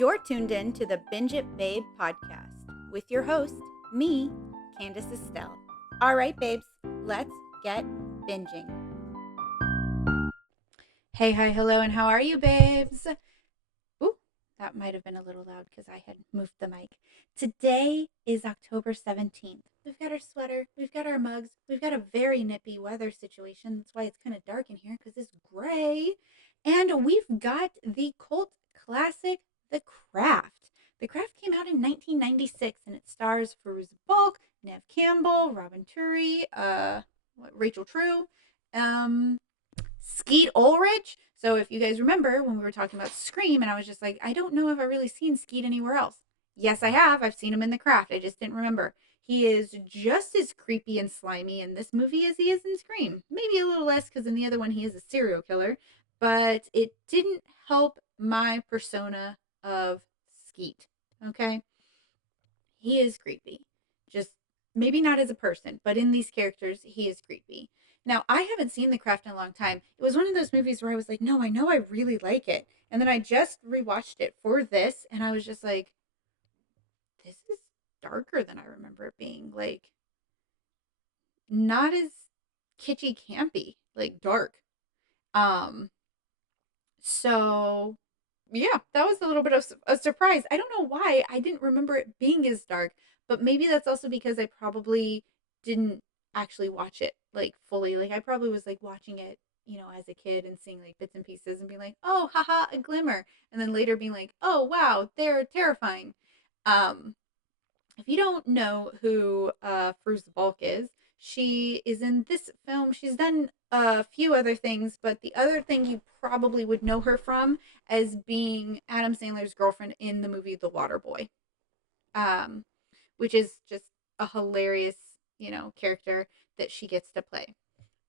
You're tuned in to the Binge It Babe podcast with your host, me, Candace Estelle. All right, babes, let's get binging. Hey, hi, hello, and how are you, babes? Ooh, that might have been a little loud because I had moved the mic. Today is October 17th. We've got our sweater, we've got our mugs, we've got a very nippy weather situation. That's why it's kind of dark in here because it's gray. And we've got the cult classic, The Craft. The Craft came out in 1996 and it stars Fairuza Balk, Nev Campbell, Robin Turi, Rachel True, Skeet Ulrich. So if you guys remember when we were talking about Scream, and I was just like, I don't know if I've really seen Skeet anywhere else. Yes, I have. I've seen him in The Craft. I just didn't remember. He is just as creepy and slimy in this movie as he is in Scream. Maybe a little less because in the other one he is a serial killer. But it didn't help my persona of Skeet. Okay? He is creepy. Just maybe not as a person, but in these characters, he is creepy. Now, I haven't seen The Craft in a long time. It was one of those movies where I was like, no, I know I really like it. And then I just rewatched it for this, and I was just like, this is darker than I remember it being. Like, not as kitschy campy, like dark. Um, so yeah, that was a little bit of a surprise. I don't know why I didn't remember it being as dark, but maybe that's also because I probably didn't actually watch it like fully. Like I probably was like watching it, as a kid and seeing like bits and pieces and being like, "Oh, haha, a glimmer." And then later being like, "Oh, wow, they're terrifying." Um if you don't know who Fruze Bulk is, she is in this film. She's done a few other things, but the other thing you probably would know her from as being Adam Sandler's girlfriend in the movie The Waterboy, um, which is just a hilarious, character that she gets to play.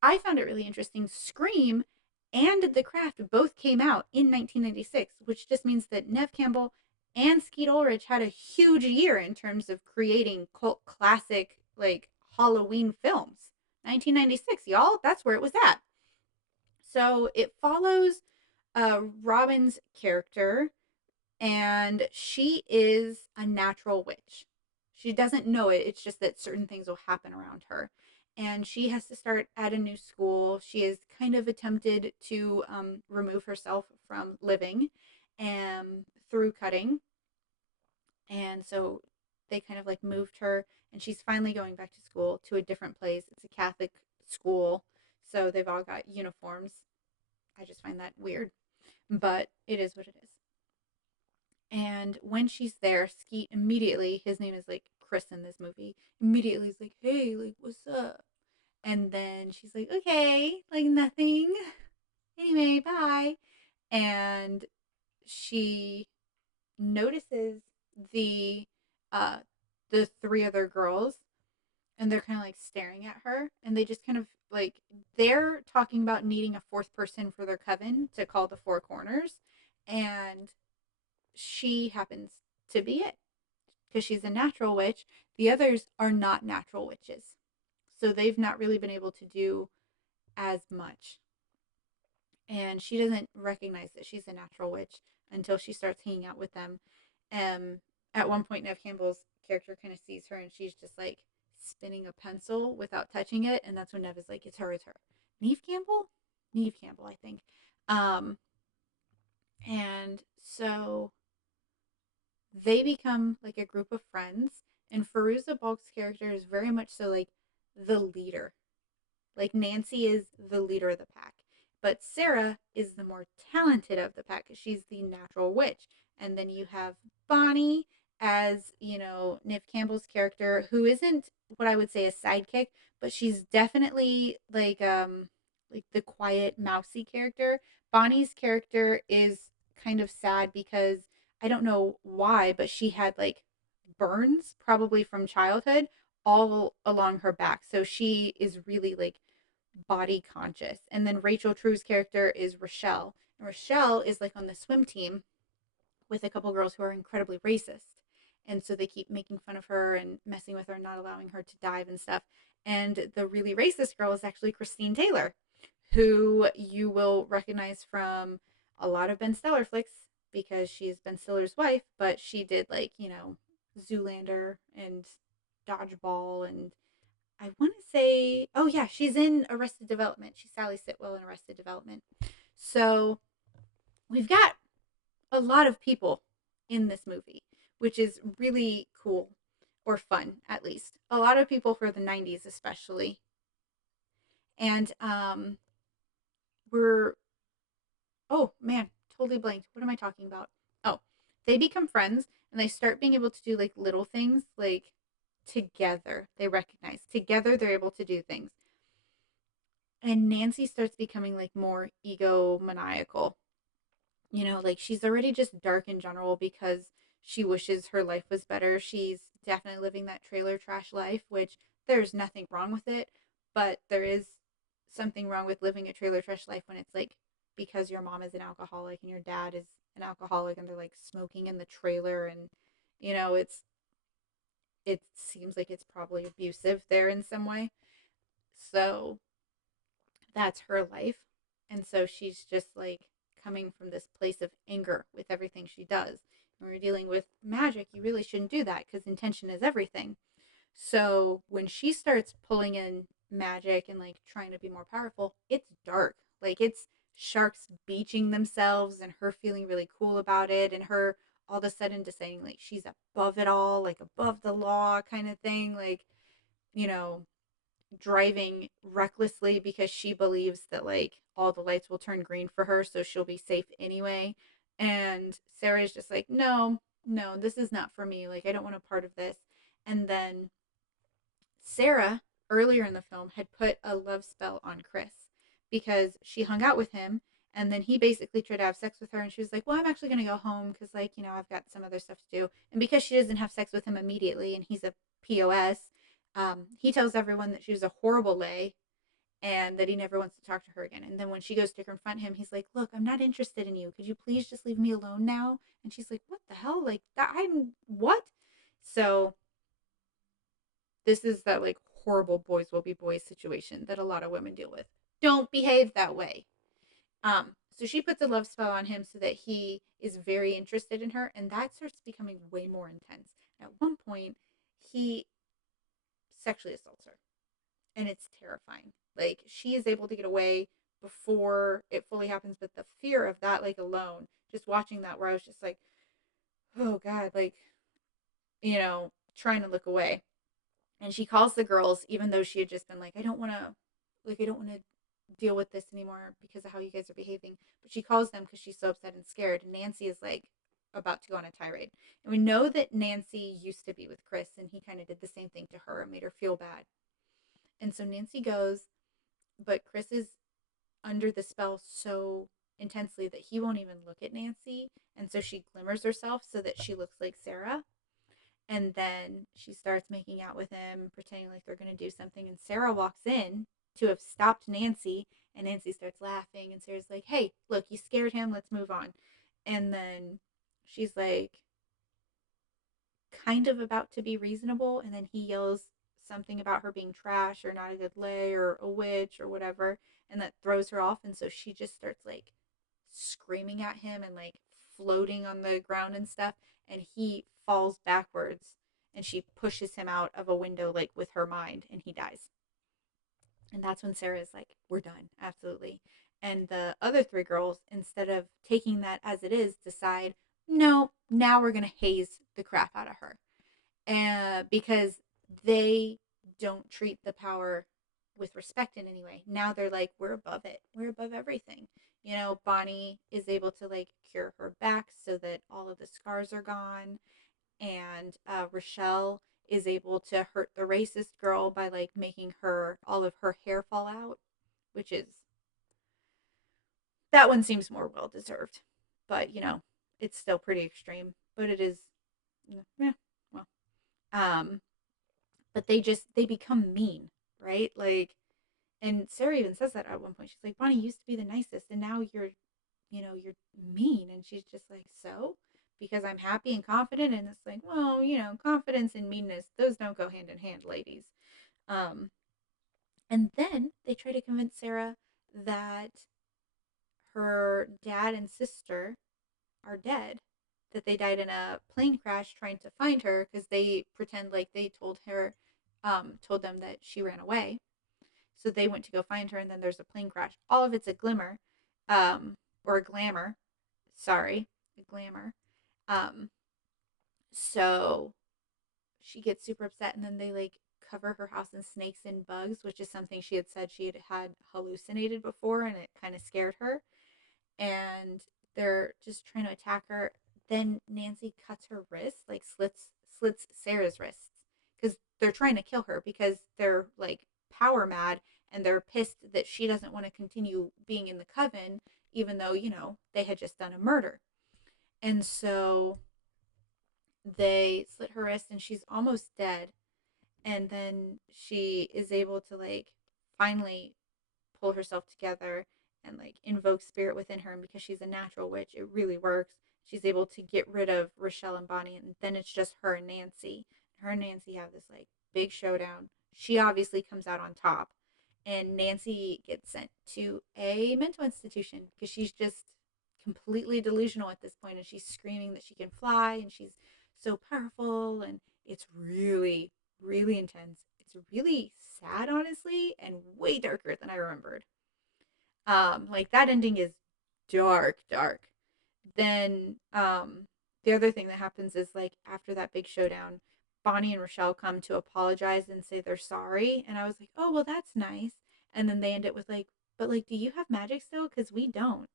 I found it really interesting. Scream and The Craft both came out in 1996, which just means that Nev Campbell and Skeet Ulrich had a huge year in terms of creating cult classic like Halloween films. 1996, y'all, that's where it was at. So it follows Robin's character, and she is a natural witch. She doesn't know it, it's just that certain things will happen around her. And she has to start at a new school. She has kind of attempted to remove herself from living through cutting. And so they kind of like moved her, and she's finally going back to school to a different place. It's a Catholic school, so they've all got uniforms. I just find that weird, but it is what it is. And when she's there, Skeet immediately, his name is like Chris in this movie, immediately is like, hey, like, what's up? And then she's like, okay, like nothing. Anyway, bye. And she notices the uh the three other girls, and they're kind of like staring at her, and they just kind of like, they're talking about needing a fourth person for their coven to call the Four Corners, and she happens to be it because she's a natural witch. The others are not natural witches, so they've not really been able to do as much. And she doesn't recognize that she's a natural witch until she starts hanging out with them. At one point, Nev Campbell's character kind of sees her, and she's just like spinning a pencil without touching it, and that's when Nev is like, "It's her, it's her." Neve Campbell, Neve Campbell, I think. And so they become like a group of friends, and Fairuza Balk's character is very much so like the leader. Like Nancy is the leader of the pack, but Sarah is the more talented of the pack because she's the natural witch. And then you have Bonnie as, Nif Campbell's character, who isn't what I would say a sidekick, but she's definitely like the quiet mousy character. Bonnie's character is kind of sad because I don't know why, but she had like burns probably from childhood all along her back. So she is really like body conscious. And then Rachel True's character is Rochelle. And Rochelle is like on the swim team with a couple girls who are incredibly racist. And so they keep making fun of her and messing with her, not allowing her to dive and stuff. And the really racist girl is actually Christine Taylor, who you will recognize from a lot of Ben Stiller flicks, because she's Ben Stiller's wife, but she did like, Zoolander and Dodgeball, and I want to say, oh yeah, she's in Arrested Development. She's Sally Sitwell in Arrested Development. So we've got a lot of people in this movie, which is really cool or fun, at least. A lot of people for the 90s, especially. And we're, oh man, totally blanked. What am I talking about? Oh, they become friends and they start being able to do like little things like together. They recognize together they're able to do things. And Nancy starts becoming like more egomaniacal. Like she's already just dark in general because she wishes her life was better. She's definitely living that trailer trash life, which there's nothing wrong with it, but there is something wrong with living a trailer trash life when it's like because your mom is an alcoholic and your dad is an alcoholic and they're like smoking in the trailer, and it seems like it's probably abusive there in some way. So that's her life. And so she's just like coming from this place of anger with everything she does. When we're dealing with magic, you really shouldn't do that because intention is everything. So when she starts pulling in magic and like trying to be more powerful, it's dark. Like it's sharks beaching themselves and her feeling really cool about it, and her all of a sudden deciding like she's above it all, like above the law kind of thing. Like, you know, driving recklessly because she believes that like all the lights will turn green for her so she'll be safe anyway. And Sarah's just like, no, no, this is not for me. Like, I don't want a part of this. And then Sarah, earlier in the film, had put a love spell on Chris because she hung out with him. And then he basically tried to have sex with her. And she was like, well, I'm actually going to go home because, like, I've got some other stuff to do. And because she doesn't have sex with him immediately and he's a POS, he tells everyone that she was a horrible lay and that he never wants to talk to her again. And then when she goes to confront him, he's like, look, I'm not interested in you. Could you please just leave me alone now? And she's like, what the hell? Like, that, I'm what? So this is that like horrible boys will be boys situation that a lot of women deal with. Don't behave that way. So she puts a love spell on him so that he is very interested in her, and that starts becoming way more intense. At one point, he sexually assaults her, and it's terrifying. Like she is able to get away before it fully happens, but the fear of that, like alone, just watching that, where I was just like, oh god, like trying to look away. And she calls the girls, even though she had just been like, I don't want to deal with this anymore because of how you guys are behaving. But she calls them because she's so upset and scared. And Nancy is like about to go on a tirade. And we know that Nancy used to be with Chris, and he kind of did the same thing to her and made her feel bad. And so Nancy goes, but Chris is under the spell so intensely that he won't even look at Nancy. And so she glimmers herself so that she looks like Sarah. And then she starts making out with him, pretending like they're going to do something. And Sarah walks in to have stopped Nancy. And Nancy starts laughing. And Sarah's like, hey, look, you scared him. Let's move on. And then she's like, kind of about to be reasonable. And then he yells something about her being trash or not a good lay or a witch or whatever. And that throws her off. And so she just starts like screaming at him and like floating on the ground and stuff, and he falls backwards, and she pushes him out of a window like with her mind, and he dies. And that's when Sarah is like, we're done, absolutely. And the other three girls, instead of taking that as it is, decide, no, now we're going to haze the crap out of her, because they don't treat the power with respect in any way. Now they're like, we're above it. We're above everything. Bonnie is able to like cure her back so that all of the scars are gone. And Rochelle is able to hurt the racist girl by like making her all of her hair fall out, which is that one seems more well deserved. But it's still pretty extreme. But it is, yeah, well, um, but they become mean, right? Like, and Sarah even says that at one point. She's like, Bonnie used to be the nicest, and now you're mean. And she's just like, so? Because I'm happy and confident. And it's like, well, confidence and meanness, those don't go hand in hand, ladies. Um, and then they try to convince Sarah that her dad and sister are dead, that they died in a plane crash trying to find her because they pretend like they told her, told them that she ran away. So they went to go find her, and then there's a plane crash. All of it's a glimmer, or a glamour. Sorry, a glamour. Um, so she gets super upset, and then they like cover her house in snakes and bugs, which is something she had said she had hallucinated before, and it kind of scared her. And they're just trying to attack her. Then Nancy cuts her wrist, like slits Sarah's wrists, because they're trying to kill her because they're like power mad, and they're pissed that she doesn't want to continue being in the coven, even though they had just done a murder. And so they slit her wrist, and she's almost dead. And then she is able to like finally pull herself together and like invoke spirit within her. And because she's a natural witch, it really works. She's able to get rid of Rochelle and Bonnie, and then it's just her and Nancy. Her and Nancy have this like big showdown. She obviously comes out on top, and Nancy gets sent to a mental institution because she's just completely delusional at this point, and she's screaming that she can fly and she's so powerful, and it's really, really intense. It's really sad, honestly, and way darker than I remembered. Like that ending is dark, dark. Then the other thing that happens is like after that big showdown, Bonnie and Rochelle come to apologize and say they're sorry, and I was like, oh well, that's nice. And then they end it with like, but like, do you have magic still? Because we don't.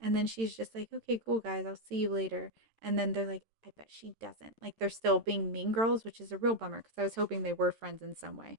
And then she's just like, okay, cool guys, I'll see you later. And then they're like, I bet she doesn't. Like they're still being mean girls, which is a real bummer because I was hoping they were friends in some way.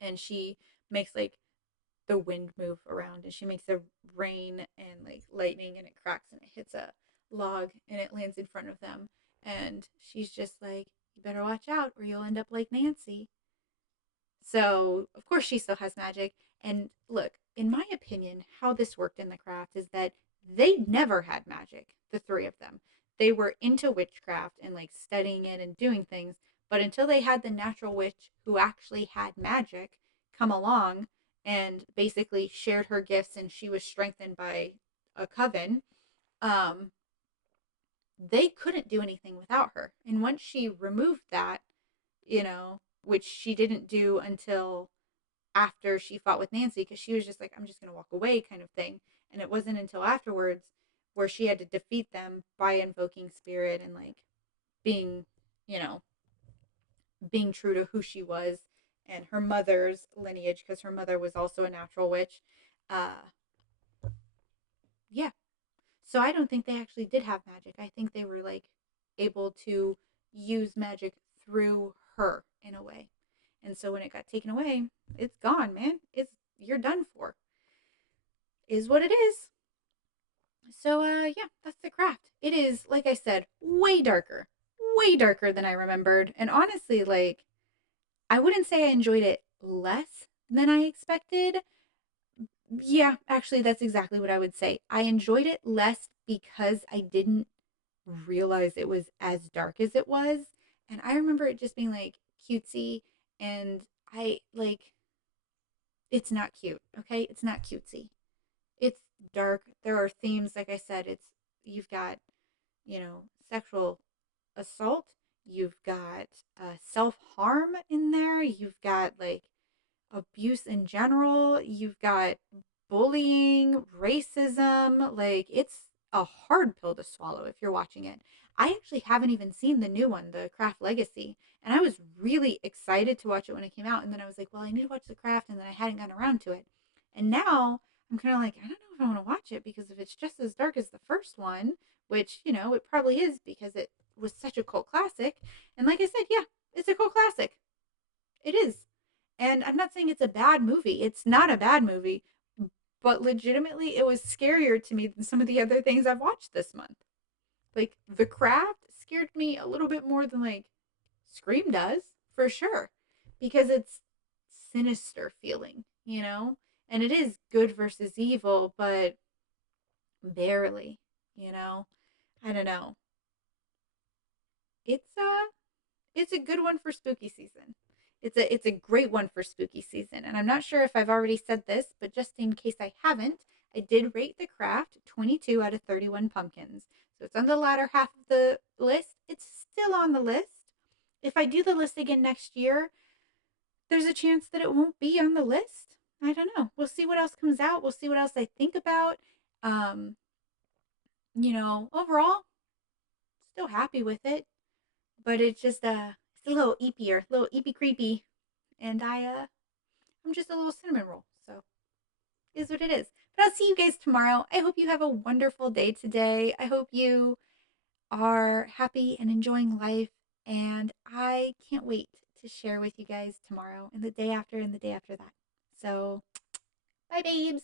And she makes like the wind move around, and she makes a rain and like lightning, and it cracks and it hits a log and it lands in front of them. And she's just like, you better watch out or you'll end up like Nancy. So of course she still has magic. And look, in my opinion, how this worked in the craft is that they never had magic, the three of them. They were into witchcraft and like studying it and doing things, but until they had the natural witch who actually had magic come along and basically shared her gifts, and she was strengthened by a coven, um, they couldn't do anything without her. And once she removed that, which she didn't do until after she fought with Nancy, because she was just like, I'm just going to walk away kind of thing. And it wasn't until afterwards where she had to defeat them by invoking spirit and like being, you know, being true to who she was and her mother's lineage, because her mother was also a natural witch. Uh, yeah. So I don't think they actually did have magic. I think they were like able to use magic through her in a way. And so when it got taken away, it's gone, man. You're done for. Is what it is. So yeah, that's the craft. It is, like I said, way darker. Way darker than I remembered. And honestly, like I wouldn't say I enjoyed it less than I expected. Yeah, actually that's exactly what I would say. I enjoyed it less because I didn't realize it was as dark as it was. And I remember it just being like cutesy, and I like it's not cute, okay? It's not cutesy. It's dark. There are themes, like I said, you've got, sexual assault, you've got self-harm in there, you've got like abuse in general, you've got bullying, racism. Like it's a hard pill to swallow if you're watching it. I actually haven't even seen the new one, The Craft Legacy, and I was really excited to watch it when it came out. And then I was like, well, I need to watch The Craft, and then I hadn't gotten around to it. And now I'm kind of like, I don't know if I want to watch it because if it's just as dark as the first one, which, it probably is because it was such a cult classic. And like I said, yeah, it's a cult classic. It is. And I'm not saying it's a bad movie. It's not a bad movie, but legitimately it was scarier to me than some of the other things I've watched this month. Like The Craft scared me a little bit more than like Scream does, for sure, because it's sinister feeling. And it is good versus evil, but barely. I don't know. It's a good one for spooky season. It's a great one for spooky season. And I'm not sure if I've already said this, but just in case I haven't, I did rate the craft 22 out of 31 pumpkins. So it's on the latter half of the list. It's still on the list. If I do the list again next year, there's a chance that it won't be on the list. I don't know. We'll see what else comes out. We'll see what else I think about. Um, overall, still happy with it, but it's just it's a little eepier, a little eepy creepy, and I'm just a little cinnamon roll. So is what it is. But I'll see you guys tomorrow. I hope you have a wonderful day today. I hope you are happy and enjoying life. And I can't wait to share with you guys tomorrow and the day after and the day after that. So, bye, babes.